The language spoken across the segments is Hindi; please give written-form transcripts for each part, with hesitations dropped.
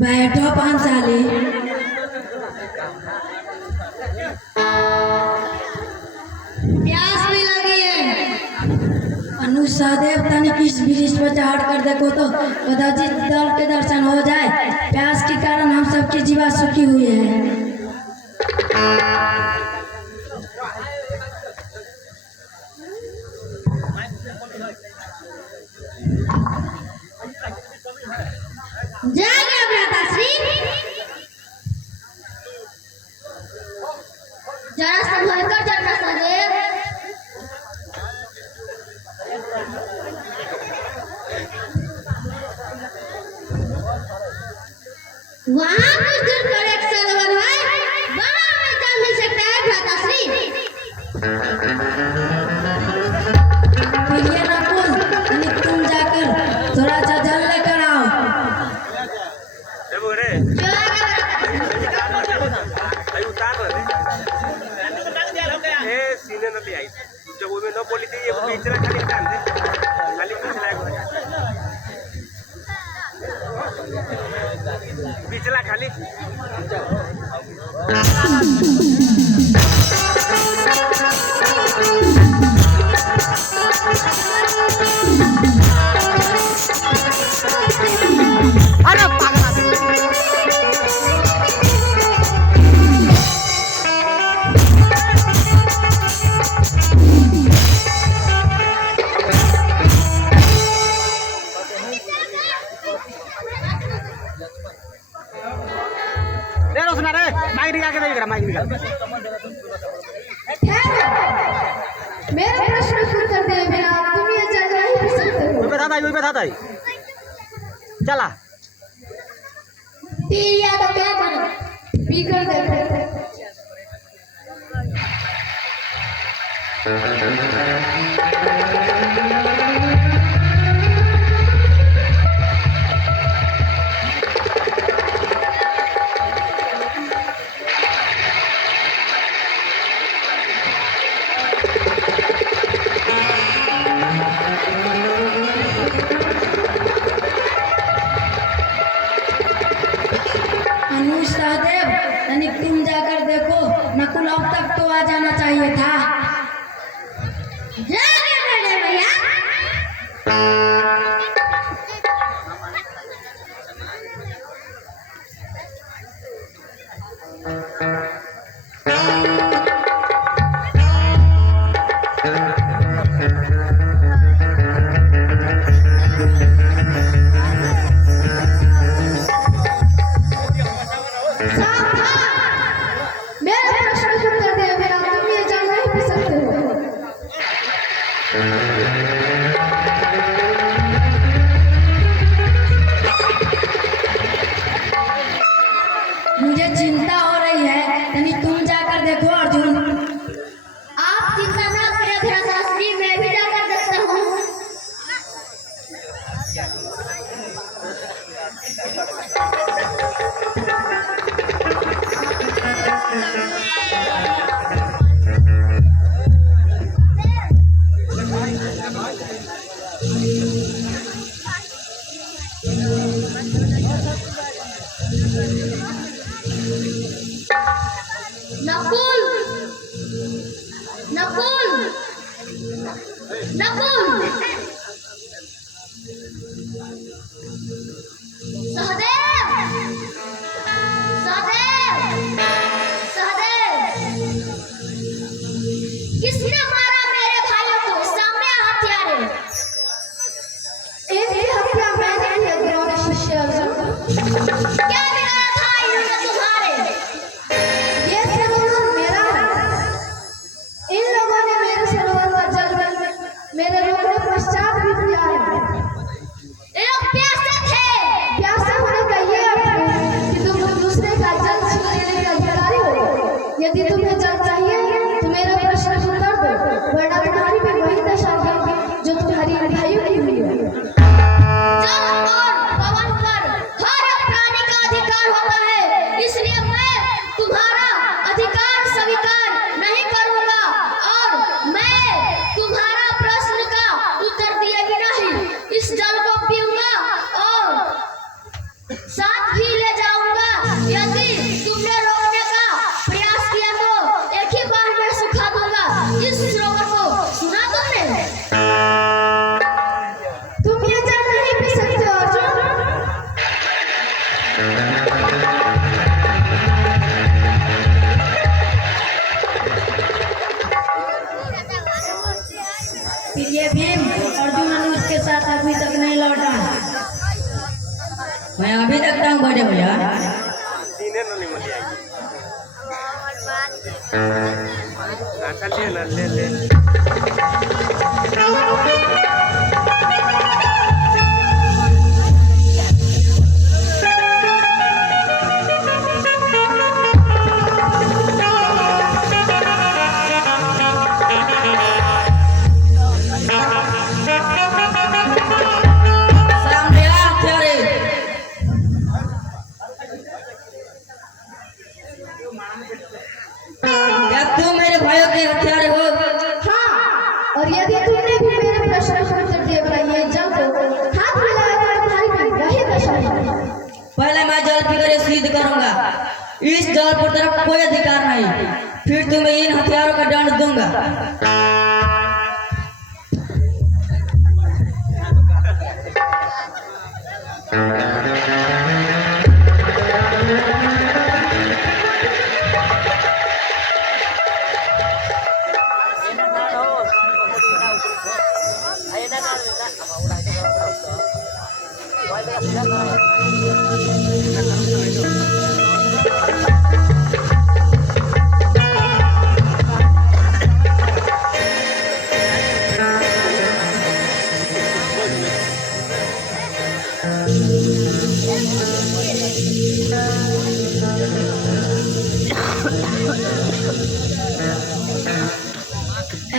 बैठो पांचाली। प्यास भी लगी है। अनुसादेव तनिक इस ब्रिज पर चढ़ कर देखो तो कदाचित दल के दर्शन हो जाए। प्यास के कारण हम सबकी जीवा सुखी हुई है। जरा संभल कर चलना सदेव। वहाँ कुछ दूर पर एक सरोवर है, वहाँ हमें जा मिल सकता है भ्राताश्री। प्रिय नकुल, तुम जाकर थोड़ा सा जल लेकर आओ। जब वो में न बोली थी ये पिछला खाली काम दे खाली पिछला खाली अरे पागल माइक निकाल मेरा प्रश्न का उत्तर दे बिना तुम ये जल नहीं पी सकते हो। वही बता था चला पी लिया तो क्या करो, पी कर देखो। अनुसादेव तनिक तुम जाकर देखो, नकुल अब तक तो आ जाना चाहिए था। जाने बड़े भैया। मेरा प्रश्न का उत्तर दे बिना तुम ये जल नहीं पी सकते हो। मुझे चिंता हो रही है, तनिक तुम जाकर देखो अर्जुन। आप चिंता ना करें भ्राताश्री, मैं भी जाकर देखता हूँ। नकुल, नकुल, नकुल, सहदेव, सहदेव, सहदेव, किसने मारा मेरे भाइयों को? सामने हथियारे। इनकी हत्या मैंने की है द्रोण शिष्य अर्जुन। क्या बिगाड़ा था इन्होंने तुम्हारे? ये सरोवर मेरा है। इन लोगों ने मेरे सरोवर का जल मेरे रोकने पश्चात भी किया है। ये लोग प्यासे संग बड़े हो यार। सीने न नहीं मिली आई चल ले ना ले सामने आ हथियारे। क्या तुम मेरे भाइयों के हथियारे हो? हाँ, और यदि तुमने भी मेरे प्रश्न का उत्तर दिए बिना ये जंग को हाथ मिलाया तो तुम्हारी भी यही दशा है। पहले मैं जल पीकर ये सिद्ध करूंगा इस जल पर तेरा कोई अधिकार नहीं, फिर तुम्हें इन हथियारों का दंड दूंगा।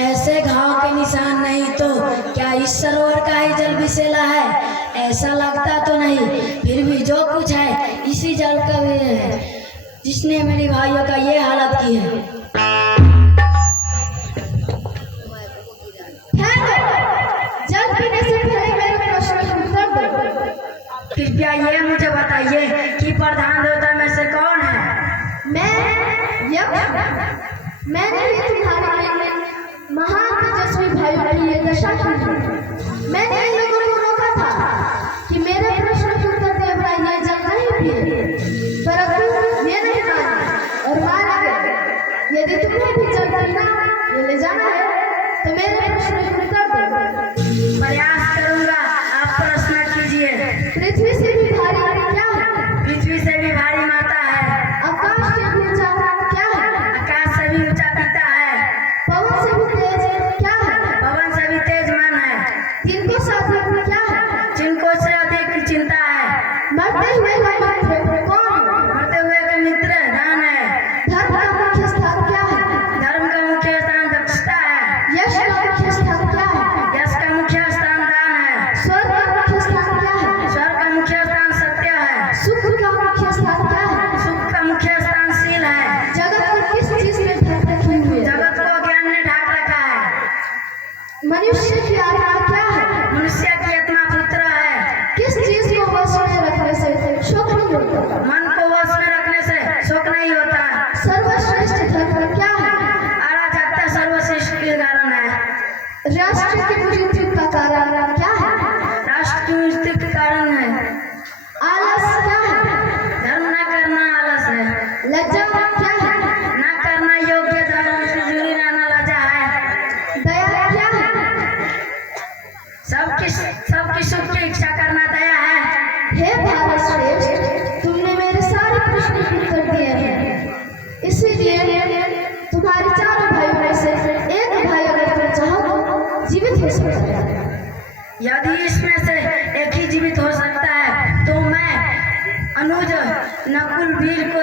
ऐसे घाव के निशान नहीं तो क्या इस सरोवर का ही जल विषैला है? ऐसा लगता तो नहीं, फिर भी जो कुछ है इसी जल का भी है जिसने मेरी भाइयों का ये हालत की है। जल पीने से पहले मेरे प्रश्न का उत्तर दो। कृपया ये मुझे बताइए कि प्रधान देवता में से कौन है? मैं यक्ष, मैंने ही तुम्हारे महान तेजस्वी भाइयों की ये दशा की है। मैंने इन लोगों को रोका था कि मेरे प्रश्न के उत्तर दे बिना ये जल नहीं पिए, परंतु ये नहीं माने और मारे गए। यदि तुम्हें भी जल पीना ये ले जाना है तो मेरे प्रश्न के उत्तर दो। प्रयास करूंगा, आप प्रश्न कीजिए। पृथ्वी से भी भारी क्या है? पृथ्वी से भी भारी माता है। आकाश से भी ऊंचा क्या है? आकाश से भी ऊंचा पिता है। पवन से भी तेज क्या है? पवन से भी तेज मन है। जिनको से अधिक क्या है? जिनको से अधिक की चिंता है। मरते हुए का मित्र कौन है? मरते हुए का मित्र धन है। धर्म का मुख्य स्थान क्या है? धर्म का मुख्य स्थान दक्षता है। यश का मुख्य स्थान क्या है? यश का मुख्य स्थान दान है। स्वर्ग का मुख्य स्थान क्या है? स्वर्ग का मुख्य स्थान सत्य है। सुख का मुख्य स्थान क्या है? सुख का मुख्य स्थान शील है। जगत को किस चीज में ढक रखी हुई है? जगत को ज्ञान ने ढाक रखा है। मनुष्य की आत्मा क्या है? मनुष्य की आत्मा पुत्र है। किस चीज को वश में रखने से शोक नहीं होता? मन को वश में रखने से शोक नहीं होता। सर्वश्रेष्ठ धर्म क्या है? अराजकता सर्वश्रेष्ठ के कारण है। राष्ट्र की मृत्यु का कारण क्या है? राष्ट्र की मृत्यु के कारण है। आलस क्या है? धर्म न करना आलस है। लज्जा क्या है? न करना योग्य धर्म से जुड़ी रहना लज्जा है। दया क्या है? सबकी सुख की इच्छा करना दया है। हे भारत श्रेष्ठ, तुमने मेरे सारे प्रश्नों के उत्तर दिए हैं, इसीलिए तुम्हारे चारों भाइयों में से एक भाई अगर तुम चाहो तो जीवित हो सकता है। यदि इसमें से एक ही जीवित हो सकता है तो मैं अनुज नकुल वीर को